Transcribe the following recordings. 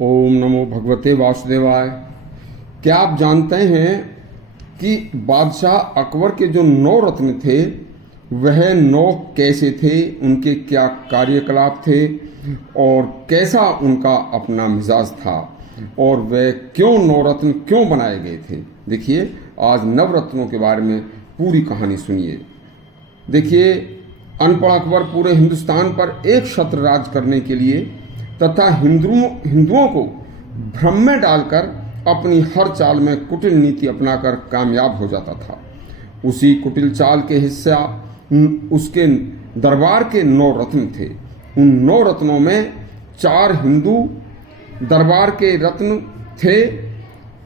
ओम नमो भगवते वासुदेवाय। क्या आप जानते हैं कि बादशाह अकबर के जो 9 रत्न थे वह 9 कैसे थे, उनके क्या कार्यकलाप थे और कैसा उनका अपना मिजाज था और वह क्यों 9 रत्न क्यों बनाए गए थे। देखिए, आज नवरत्नों के बारे में पूरी कहानी सुनिए। देखिए, अनपढ़ अकबर पूरे हिंदुस्तान पर एक छत्र राज करने के लिए तथा हिंदुओं को भ्रम में डालकर अपनी हर चाल में कुटिल नीति अपनाकर कामयाब हो जाता था। उसी कुटिल चाल के हिस्सा उसके दरबार के 9 रत्न थे। उन 9 रत्नों में 4 हिंदू दरबार के रत्न थे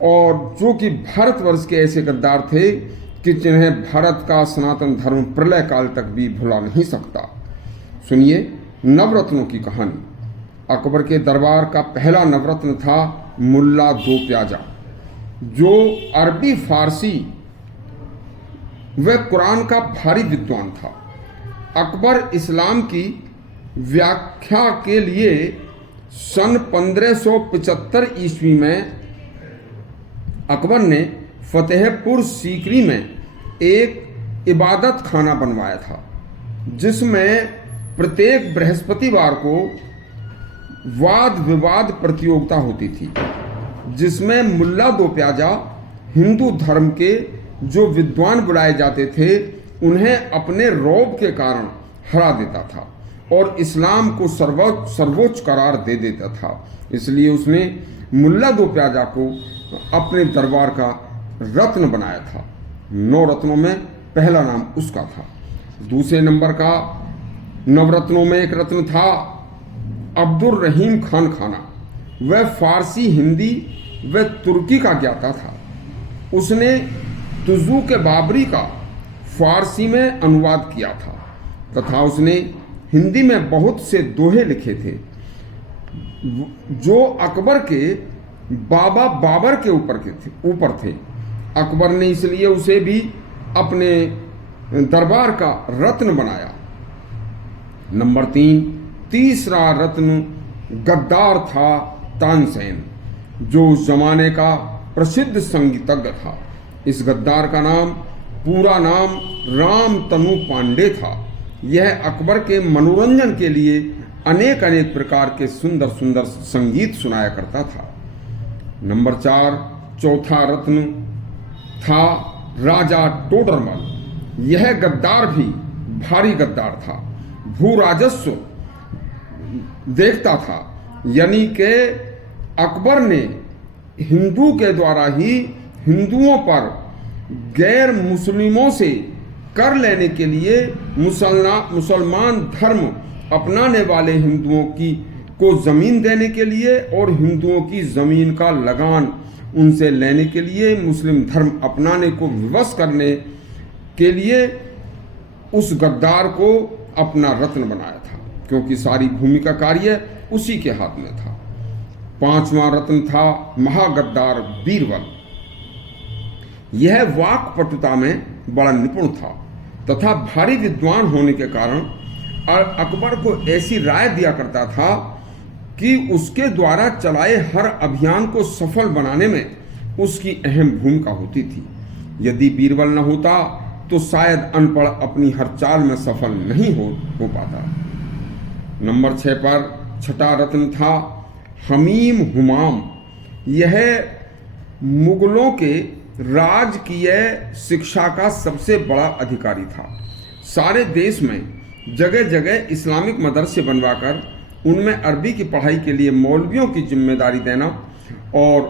और जो कि भारतवर्ष के ऐसे गद्दार थे कि जिन्हें भारत का सनातन धर्म प्रलय काल तक भी भुला नहीं सकता। सुनिए नवरत्नों की कहानी। अकबर के दरबार का पहला नवरत्न था मुल्ला दो प्याजा, जो अरबी फारसी व कुरान का भारी विद्वान था। अकबर इस्लाम की व्याख्या के लिए सन 1575 ईस्वी में अकबर ने फतेहपुर सीकरी में एक इबादत खाना बनवाया था, जिसमें प्रत्येक बृहस्पतिवार को वाद विवाद प्रतियोगिता होती थी, जिसमें मुल्ला दो प्याजा हिंदू धर्म के जो विद्वान बुलाए जाते थे उन्हें अपने रौब के कारण हरा देता था और इस्लाम को सर्वोच्च करार दे देता था। इसलिए उसने मुल्ला दो प्याजा को अपने दरबार का रत्न बनाया था। 9 रत्नों में पहला नाम उसका था। दूसरे नंबर का नवरत्नों में एक रत्न था अब्दुल रहीम खान खाना। वह फारसी, हिंदी व तुर्की का ज्ञाता था। उसने तुजू के बाबरी का फारसी में अनुवाद किया था तथा उसने हिंदी में बहुत से दोहे लिखे थे जो अकबर के बाबा बाबर के ऊपर थे। अकबर ने इसलिए उसे भी अपने दरबार का रत्न बनाया। नंबर 3, तीसरा रत्न गद्दार था तानसेन, जो उस जमाने का प्रसिद्ध संगीतज्ञ था। इस गद्दार का पूरा नाम राम तनु पांडे था। यह अकबर के मनोरंजन के लिए अनेक प्रकार के सुंदर सुंदर संगीत सुनाया करता था। नंबर 4, चौथा रत्न था राजा टोडरमल। यह गद्दार भी भारी गद्दार था। भू राजस्व देखता था, यानी कि अकबर ने हिंदू के द्वारा ही हिंदुओं पर गैर मुस्लिमों से कर लेने के लिए मुसलमान धर्म अपनाने वाले हिंदुओं को जमीन देने के लिए और हिंदुओं की जमीन का लगान उनसे लेने के लिए, मुस्लिम धर्म अपनाने को विवश करने के लिए उस गद्दार को अपना रत्न बनाया था, क्योंकि सारी भूमि का कार्य उसी के हाथ में था। 5वां रत्न था महागद्दार बीरबल। यह वाक्पटुता में बड़ा निपुण था तथा भारी विद्वान होने के कारण अकबर को ऐसी राय दिया करता था कि उसके द्वारा चलाए हर अभियान को सफल बनाने में उसकी अहम भूमिका होती थी। यदि बीरबल न होता तो शायद अनपढ़ अपनी हर चाल में सफल नहीं हो पाता। नंबर 6 पर छठा रत्न था हमीम हुमाम। यह मुगलों के राजकीय शिक्षा का सबसे बड़ा अधिकारी था। सारे देश में जगह जगह इस्लामिक मदरसे बनवाकर उनमें अरबी की पढ़ाई के लिए मौलवियों की जिम्मेदारी देना और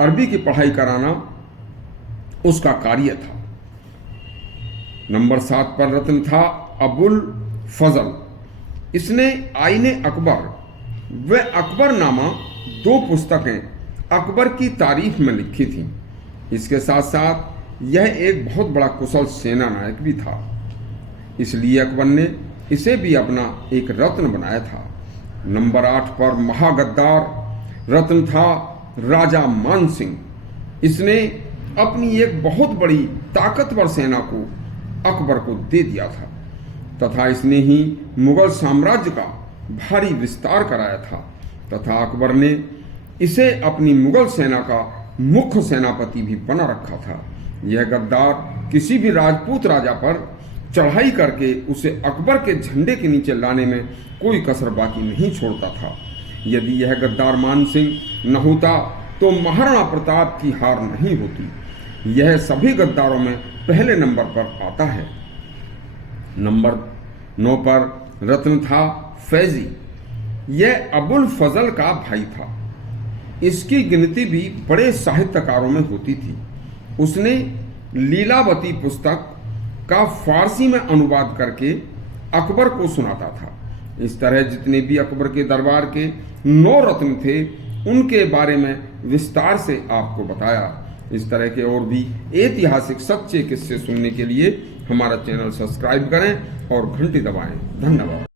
अरबी की पढ़ाई कराना उसका कार्य था। नंबर 7 पर रत्न था अबुल फजल। इसने आईने अकबर व अकबरनामा 2 पुस्तकें अकबर की तारीफ में लिखी थीं। इसके साथ साथ यह एक बहुत बड़ा कुशल सेना नायक भी था, इसलिए अकबर ने इसे भी अपना एक रत्न बनाया था। नंबर 8 पर महागद्दार रत्न था राजा मान सिंह। इसने अपनी एक बहुत बड़ी ताकतवर सेना को अकबर को दे दिया था तथा इसने ही मुगल साम्राज्य का भारी विस्तार कराया था तथा अकबर ने इसे अपनी मुगल सेना का मुख्य सेनापति भी बना रखा था। यह गद्दार किसी भी राजपूत राजा पर चढ़ाई करके उसे अकबर के झंडे के नीचे लाने में कोई कसर बाकी नहीं छोड़ता था। यदि यह गद्दार मान सिंह न होता तो महाराणा प्रताप की हार नहीं होती। यह सभी गद्दारों में पहले नंबर पर आता है। नंबर 9 पर रत्न था फैजी। यह अबुल फजल का भाई था। इसकी गिनती भी बड़े साहित्यकारों में होती थी। उसने लीलावती पुस्तक का फारसी में अनुवाद करके अकबर को सुनाता था। इस तरह जितने भी अकबर के दरबार के 9 रत्न थे उनके बारे में विस्तार से आपको बताया। इस तरह के और भी ऐतिहासिक सच्चे किस्से सुनने के लिए हमारा चैनल सब्सक्राइब करें और घंटी दबाएं। धन्यवाद।